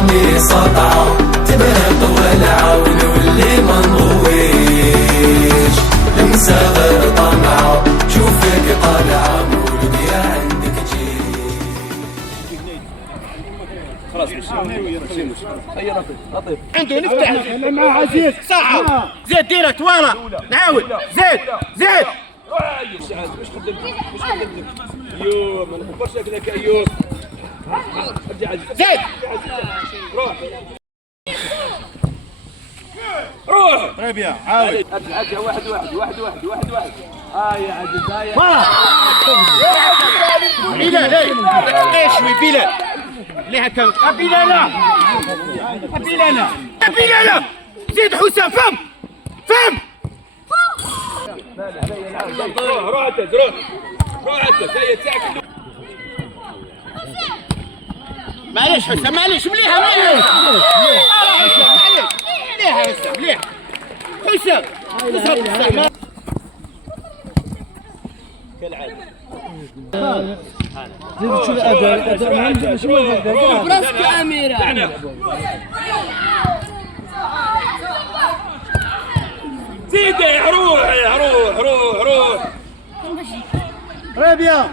قميص قطعة تبرق ولعة ونولي ما نضويش انسى غير طمعة شوفك طالعة مولود يا عندك جيل. خلاص هيا لطيف عنده نفتح مع عزيز صعب زيد ديرك ورا نعاود زيد مش خدمتك ايوه ما نكبرش هكذاك ايوه ارجع زيد روح ربيع عاود ارجع واحد يا عزيز هاي بلال ايش وي بلال ليه هكا بلال زيد حسام فم روح انت هيا تساعد معليش حسام معليش مليحه مليحه حسام كالعاده زيد شو الاداء شو الاداء براسك اميره زيد روح ربيع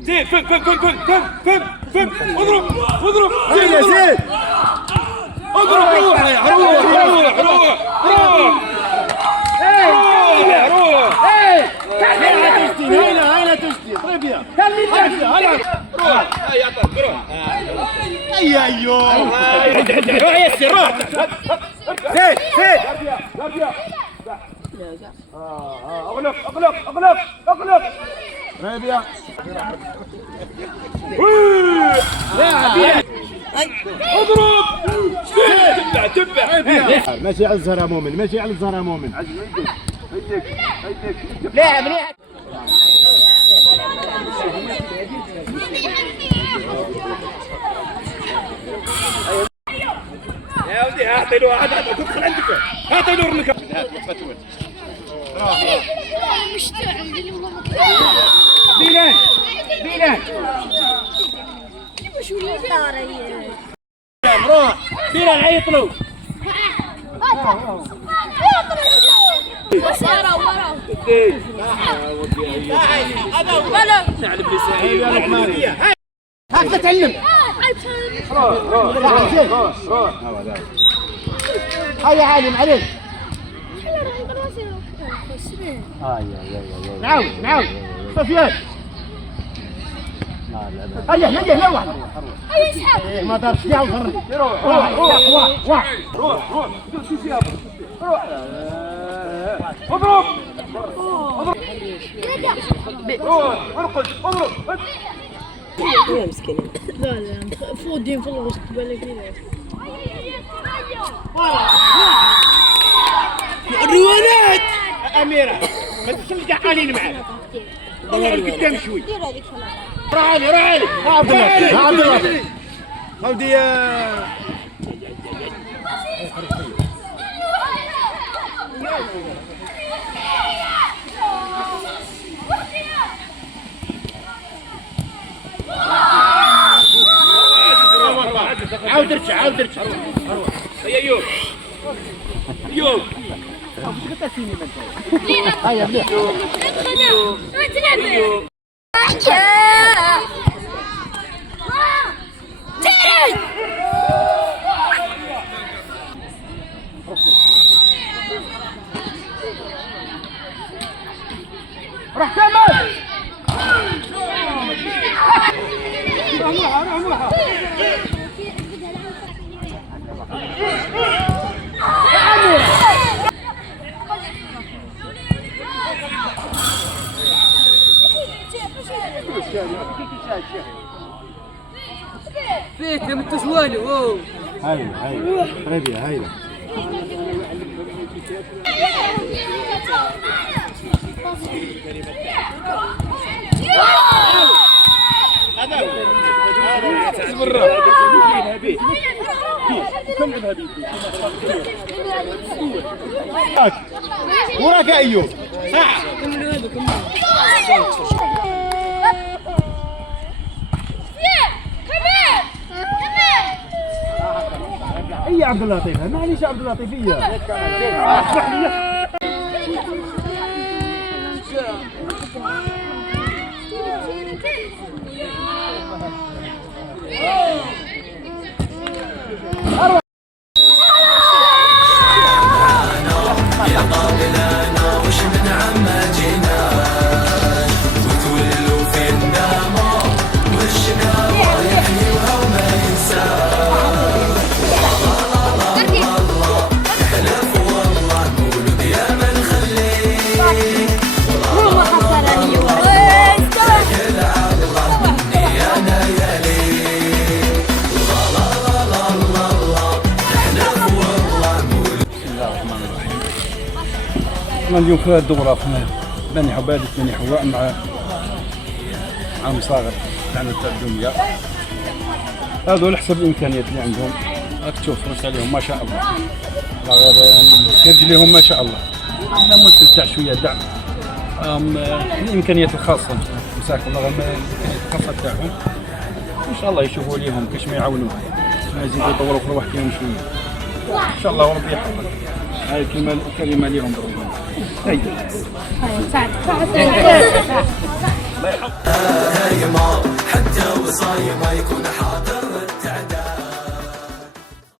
زيد فم اضرب يا زيد اضرب روح هنا تشتي ربيع روح هاي عطاك روح روح يسر روح زيد اغلق ربيع اضرب تبع ماشي على الزهر مؤمن هيك مليح يا ودي اعطي له واحد تدخل عندك اعطي له رنك بلال روح بلال عيط له نعلم لساني هاك تعلم روح هيا عالم عليك نعاود سفيان هيا واحد ما دارش كاع وفرد روح اضرب ارقد يا مسكينه لا فودين في الوسط بالك الروانات اميره ما تمشيش قاعدين معاك قدام شوي روح علي عبد الله خودي عاود ارجع هيا ايوب هيا مليح روح كمل فيك ما انتش والو هاي ربيع هاي وراك ايوب ساعة عبد اللطيف معليش عبد اللطيفيه. يا قابلنا وش من عما جينا وتولوا في النامة وشنا رايحني وما ينسى الله احلف والله مولود يا من خليك هو خسرني كل الله مني انا يا ليك الله احلف والله مولود. بسم الله الرحمن الرحيم. احنا اليوم في الدورة في بني حبادة بني حواء مع المصاغر تاعنا تاع الدنيا. هذول حسب الامكانيات اللي عندهم. راك تشوف فرس عليهم ما شاء الله. غير رجليهم ما شاء الله. عندنا مشكل تاع شوية دعم. الامكانيات الخاصة مساكن الله الامكانيات الخاصة تاعهم. ان شاء الله يشوفوا ليهم كاش ما يعاونوهم. ما يزيدوا يطوروا في رواحهم شوية. ان شاء الله وربي يحفظك. هاي كلمة ليهم بربنا. هاي ما حتى وصايا ما يكون حاضر